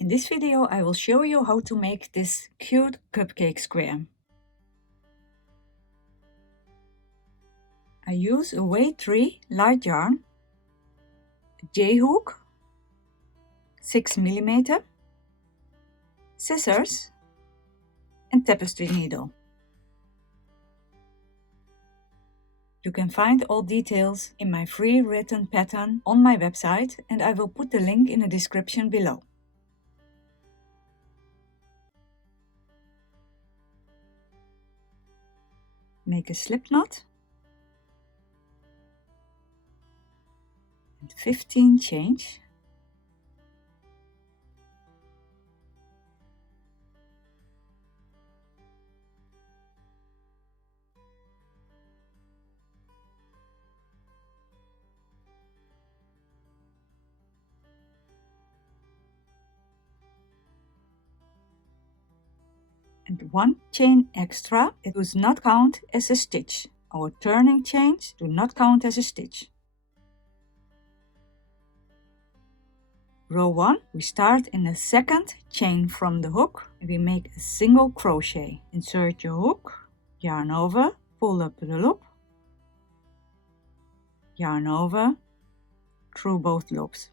In this video I will show you how to make this cute cupcake square. I use a weight 3 light yarn, a J-hook, 6 mm, scissors and tapestry needle. You can find all details in my free written pattern on my website, and I will put the link in the description below. Make a slip knot and 15 chains. And 1 chain extra, it does not count as a stitch. Our turning chains do not count as a stitch. Row 1, we start in the second chain from the hook and we make a single crochet. Insert your hook, yarn over, pull up the loop, yarn over, through both loops.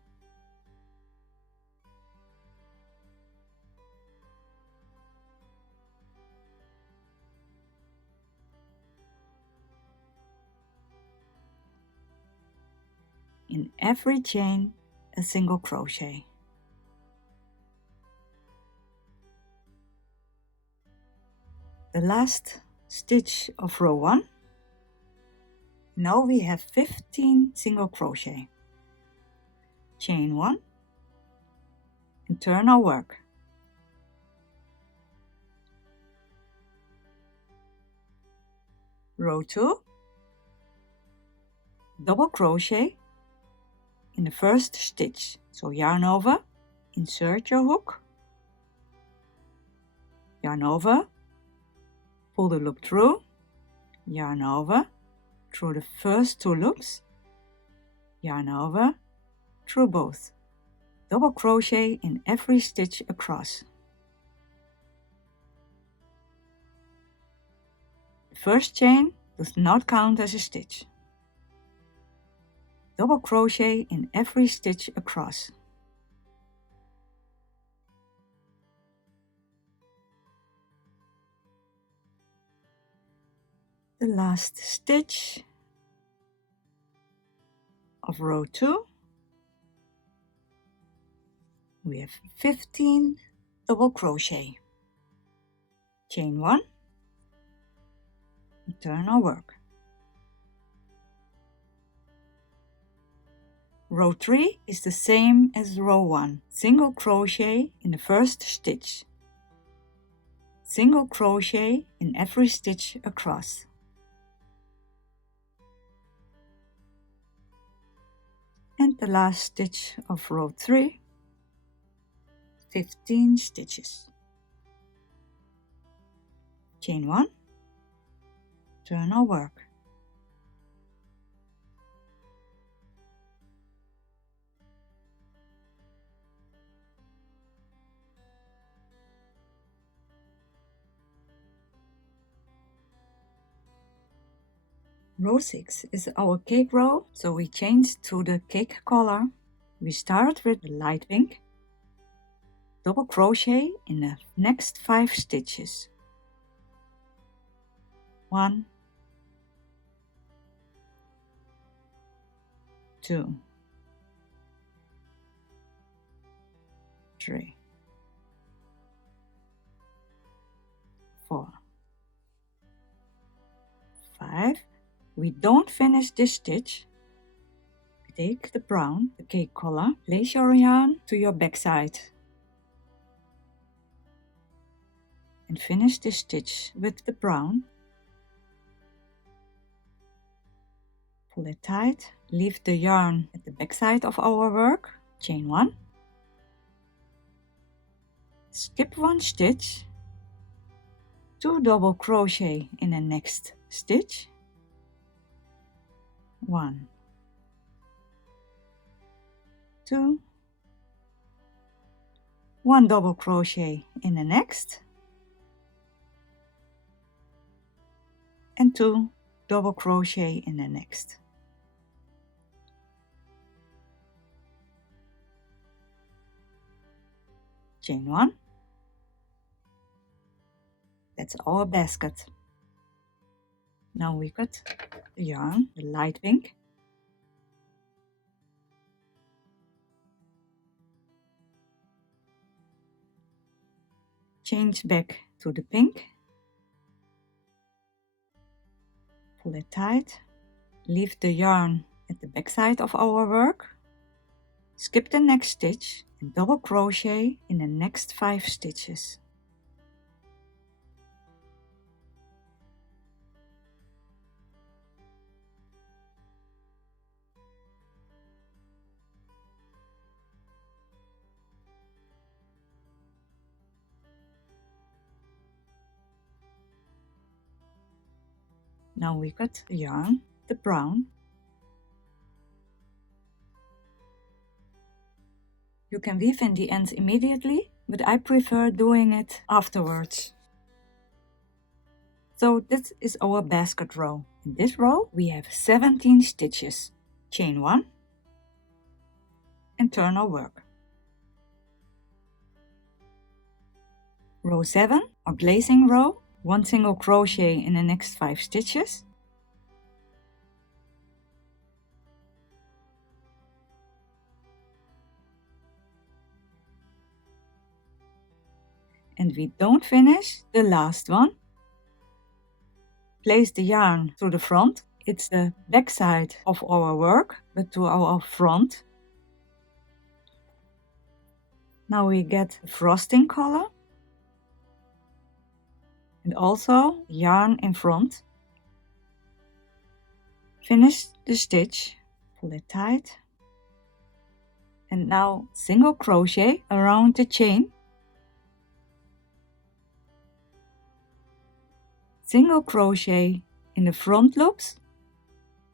In every chain, a single crochet. The last stitch of row 1. Now we have 15 single crochet. Chain 1 and turn our work. Row 2, double crochet in the first stitch. So yarn over, insert your hook, yarn over, pull the loop through, yarn over, through the first 2 loops, yarn over, through both. Double crochet in every stitch across. The first chain does not count as a stitch. Double crochet in every stitch across. The last stitch of row 2. We have 15 double crochet. Chain 1 and turn our work. Row 3 is the same as row 1. Single crochet in the first stitch. Single crochet in every stitch across. And the last stitch of row 3, 15 stitches. Chain 1, turn our work. Row 6 is our cake row, so we change to the cake color. We start with the light pink, double crochet in the next 5 stitches. 1, 2, 3, 4, 5. We don't finish this stitch. Take the brown, the cake color, place your yarn to your back side and finish this stitch with the brown. Pull it tight, leave the yarn at the back side of our work, chain 1, skip 1 stitch, 2 double crochet in the next stitch, 1, 2, 1 double crochet in the next, and 2 double crochet in the next. Chain 1. That's our basket. Now we cut the yarn, the light pink. Change back to the pink. Pull it tight. Leave the yarn at the back side of our work. Skip the next stitch and double crochet in the next 5 stitches. Now we cut the yarn, the brown. You can weave in the ends immediately, but I prefer doing it afterwards. So this is our basket row. In this row we have 17 stitches. Chain 1 and turn our work. Row 7 or glazing row, 1 single crochet in the next 5 stitches. And we don't finish the last one. Place the yarn to the front. It's the back side of our work, but to our front. Now we get the frosting color. And also yarn in front. Finish the stitch, pull it tight. And now single crochet around the chain. Single crochet in the front loops.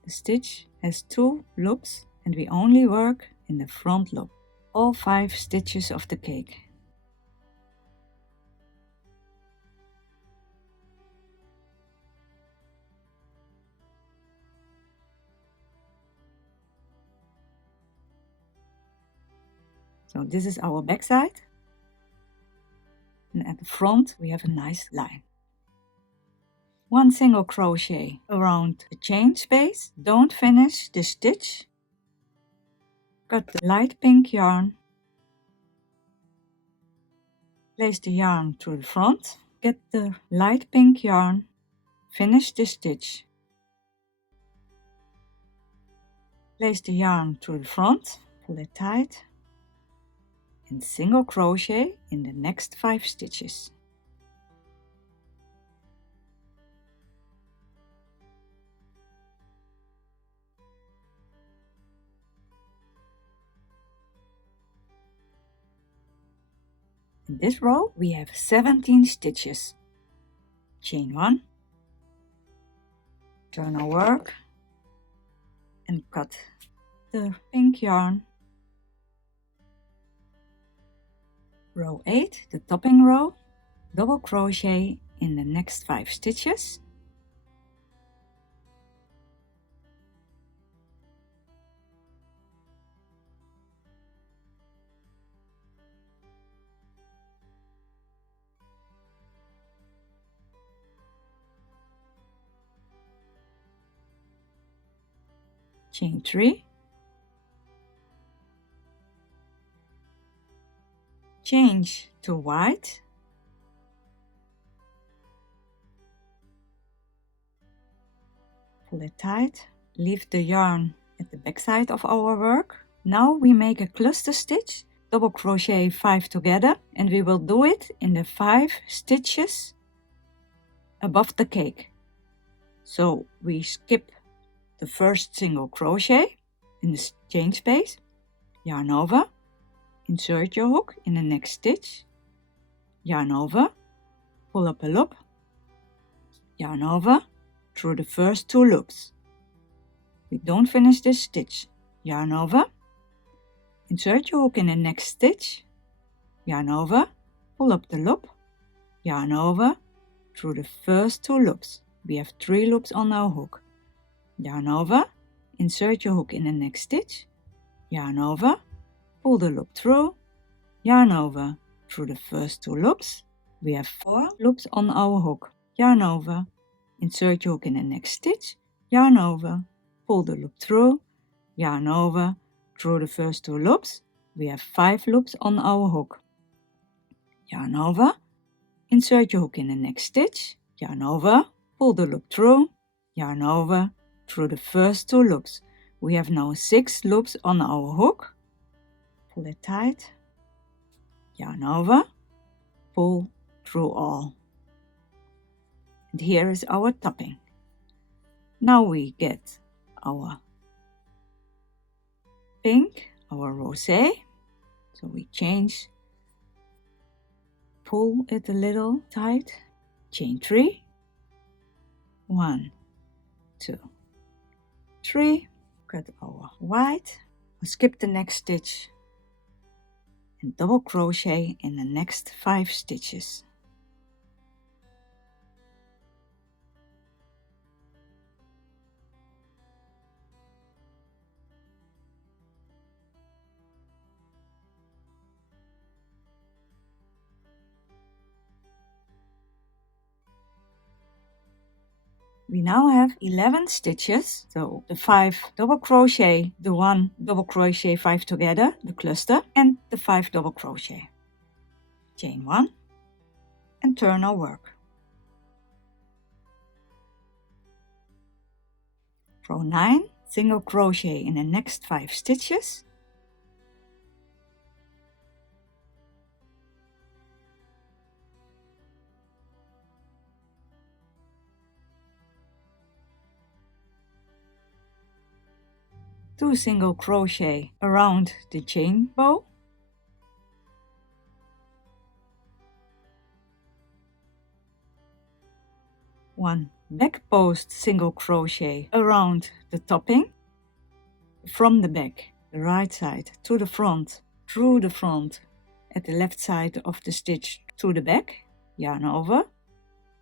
The stitch has 2 loops and we only work in the front loop. All 5 stitches of the cake. So this is our back side. And at the front we have a nice line. 1 single crochet around the chain space. Don't finish the stitch. Cut the light pink yarn. Place the yarn to the front. Get the light pink yarn. Finish the stitch. Place the yarn to the front. Pull it tight. And single crochet in the next 5 stitches. In this row we have 17 stitches. Chain 1, turn our work and cut the pink yarn. Row 8, the topping row, double crochet in the next 5 stitches. Chain 3, change to white, pull it tight, leave the yarn at the back side of our work. Now we make a cluster stitch, double crochet 5 together, and we will do it in the 5 stitches above the cake. So we skip the first single crochet in the chain space, yarn over, insert your hook in the next stitch, yarn over, pull up a loop, yarn over through the first 2 loops. We don't finish this stitch, yarn over, insert your hook in the next stitch, yarn over, pull up the loop, yarn over, through the first 2 loops. We have 3 loops on our hook. Yarn over, insert your hook in the next stitch, yarn over, pull the loop through, yarn over, through the first 2 loops. We have 4 loops on our hook. Yarn over, insert your hook in the next stitch, yarn over, pull the loop through, yarn over, through the first 2 loops. We have 5 loops on our hook. Yarn over, insert your hook in the next stitch, yarn over, pull the loop through, yarn over, through the first 2 loops. We have now 6 loops on our hook. Pull it tight, yarn over, pull through all. And here is our topping. Now we get our pink, our rosé. So we change, pull it a little tight, chain 3, 1, 2, 3, cut our white, skip the next stitch and double crochet in the next 5 stitches. We now have 11 stitches, so the 5 double crochet, the 1 double crochet 5 together, the cluster, and the 5 double crochet. Chain 1 and turn our work. Row 9, single crochet in the next 5 stitches. Two single crochet around the chain bow. One back post single crochet around the topping. From the back, the right side to the front, through the front, at the left side of the stitch to the back, yarn over,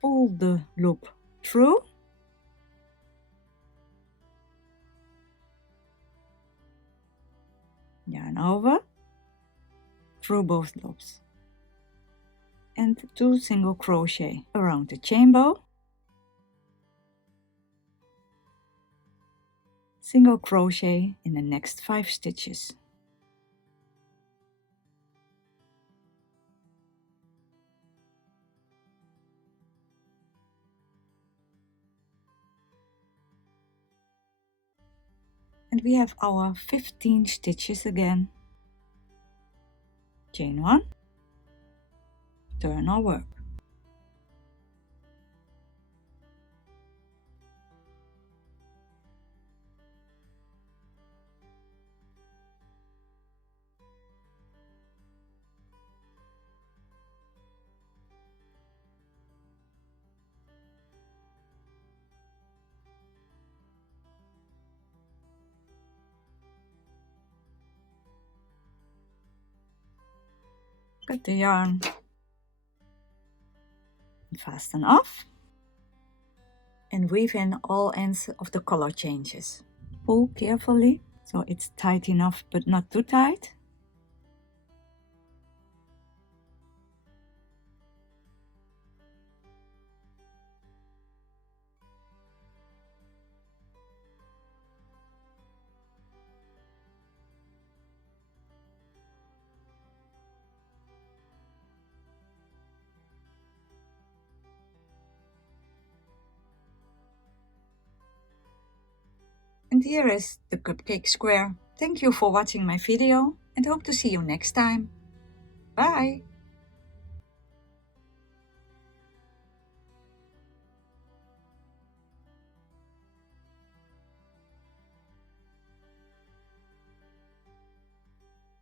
pull the loop through, yarn over, through both loops, and 2 single crochet around the chain bow, single crochet in the next 5 stitches. And we have our 15 stitches again. Chain 1, turn our work. Cut the yarn and fasten off, and weave in all ends of the color changes. Pull carefully so it's tight enough but not too tight. And here is the Cupcake Square. Thank you for watching my video and hope to see you next time. Bye!